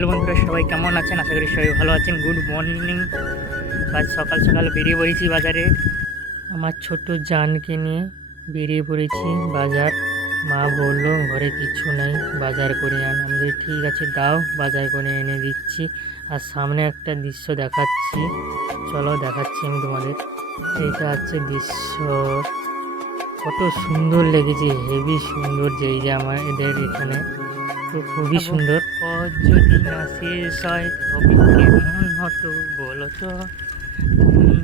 Hello বন্ধুরা, সবাই কেমন আছেন? আশা করি সবাই ভালো আছেন। Good morning. আজ সকাল সকাল বেরিয়ে পড়েছি বাজারে। আমার ছোট জানকে নিয়ে বেরিয়ে পড়েছি বাজার। মা বললো ঘরে কিছু নাই, বাজার করে আন। আমি বলি ঠিক আছে দাও, বাজার করে এনে দিচ্ছি। আর সামনে একটা দৃশ্য দেখাচ্ছি, চলো দেখাচ্ছি আমি তোমাদের। এইটা হচ্ছে দৃশ্য, কত সুন্দর লেগেছে, হেভি সুন্দর জায়গা আমার এদের এখানে, তো খুবই সুন্দর। যদি না শেষ হয় তবে কেমন হতো বলো তো তুমি।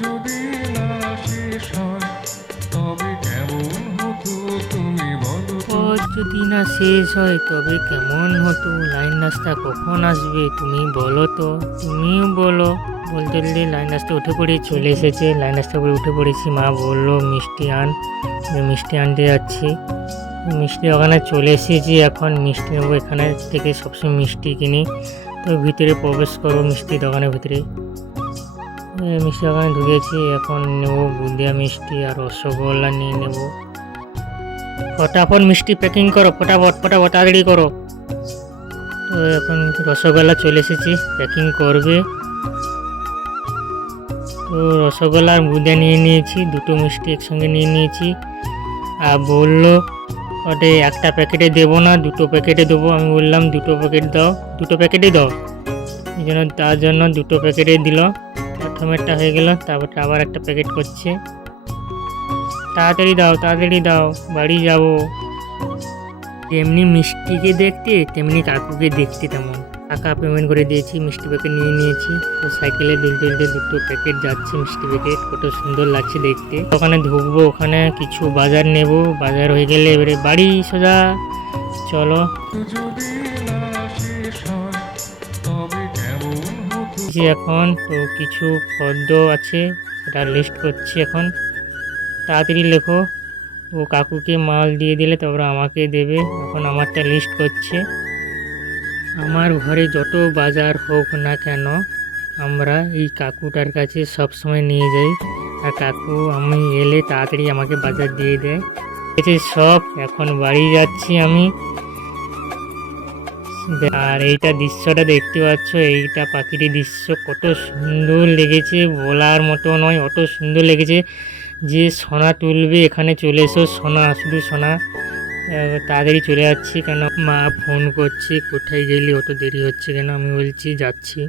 যদি না শেষ হয় তবে কেমন হতো তুমি বলো তো। পথ যদি না শেষ হয় তবে কেমন হতো, লাইন রাস্তা কখন আসবে তুমি বলো তো, তুমিও বলো। বলতে বলতে লাইন রাস্তা উঠে পড়ে চলে এসেছে, লাইন রাস্তা করে উঠে পড়েছি। মা বললো মিষ্টি আন, মিষ্টি আনতে যাচ্ছি। মিষ্টি ওখানে চলে এসেছি, এখন মিষ্টি নেবো। এখানে থেকে সবসময় মিষ্টি কিনি, তো ভিতরে প্রবেশ করবো মিষ্টি দোকানের ভিতরে। মিষ্টি দোকানে ঢুকেছি, এখন নেবো বুঁদিয়া মিষ্টি আর রসগোল্লা নিয়ে নেবো। ফটাফট মিষ্টি প্যাকিং করো, ফটাফট ফটাফট তাড়াতাড়ি করো। তো এখন রসগোল্লা চলে এসেছি, প্যাকিং করবে। তো রসগোল্লা আর বুঁদিয়া নিয়ে নিয়েছি, দুটো মিষ্টি একসঙ্গে নিয়ে নিয়েছি। আর বললো ওটা একটা প্যাকেটে দেবো না, দুটো প্যাকেটে দেবো। আমি বললাম দুটো প্যাকেট দাও, দুটো প্যাকেটই দাও। এই জন্য তার জন্য দুটো প্যাকেটে দিল। প্রথমেরটা হয়ে গেল, তারপর আবার একটা প্যাকেট করছে। তাড়াতাড়ি দাও, তাড়াতাড়ি দাও, বাড়ি যাব। তেমনি মিষ্টিকে দেখতে তেমনি কাকুকে দেখতে তেমন। টাকা পেমেন্ট করে দিয়েছি, মিষ্টি প্যাকেট নিয়ে নিয়েছি। তো সাইকেলে দুলতে দুলতে দুটো প্যাকেট যাচ্ছে মিষ্টি প্যাকেট, কত সুন্দর লাগছে দেখতে। ওখানে ঢুকবো, ওখানে কিছু বাজার নেব, বাজার হয়ে গেলে এবারে বাড়ি সোজা। চলো যদি না শেষ হয় তবে কেমন হতো। যে এখন তো কিছু ফর্দ আছে, সেটা লিস্ট করছি এখন। তাড়াতাড়ি লেখো, ও কাকুকে মাল দিয়ে দিলে তারপরে আমাকে দেবে। এখন আমারটা লিস্ট করছে। আমার ঘরে যত বাজার হোক না কেন, আমরা এই কাকুটার কাছে সব সময় নিয়ে যাই। আর কাকু আমি এলে তাড়াতাড়ি আমাকে বাজার দিয়ে দেয়। এসে সব, এখন বাড়ি যাচ্ছি আমি। আর এইটা দৃশ্যটা দেখতে পাচ্ছ, এইটা প্রাকৃতিক দৃশ্য, কত সুন্দর লেগেছে বলার মতো নয়, অত সুন্দর লেগেছে। যে সোনা তুলবে এখানে চলে এসো, সোনা শুধু সোনা। তাড়াতাড়ি চলে যাচ্ছি, কেন মা ফোন করছে কোথায় গেলি, অত দেরি হচ্ছে কেন। আমি বলছি যাচ্ছি।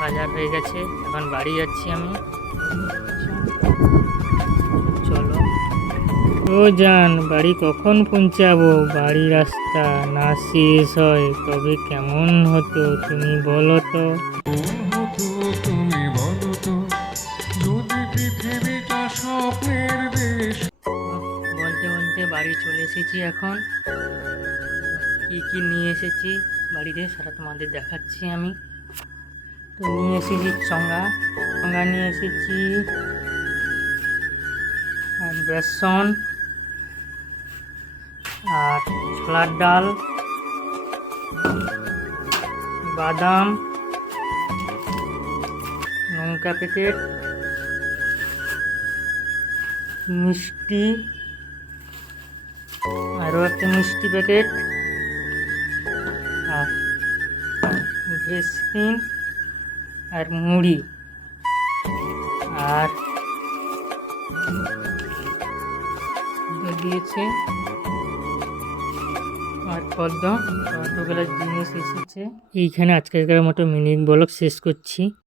বাজার হয়ে গেছে, এখন বাড়ি যাচ্ছি আমি। চলো ও জান, বাড়ি কখন পৌঁছাবো? বাড়ি রাস্তা না শেষ হয় তবে কেমন হতো তুমি বলো তো। কেমন হতো তুমি বলো তো। যদি পৃথিবীটা স্বপ্নের দেশ। বলতে বলতে বাড়ি চলে এসেছি। এখন কি কি নিয়ে এসেছি বাড়িতে সেটা তোমাদের দেখাচ্ছি আমি। তো নিয়ে এসেছি চঙ্গা, চঙ্গা নিয়ে এসেছি, আর বেসন, আর ছোলার ডাল, বাদাম, লঙ্কা প্যাকেট, মিষ্টি, আরও একটা মিষ্টি প্যাকেট, আর ভেসলিন, আর মুড়ি, আর দিয়েছে আর পদ্ম। কতগুলো জিনিস এসেছে। এইখানে আজকের মতো মিনি ব্লগ শেষ করছি।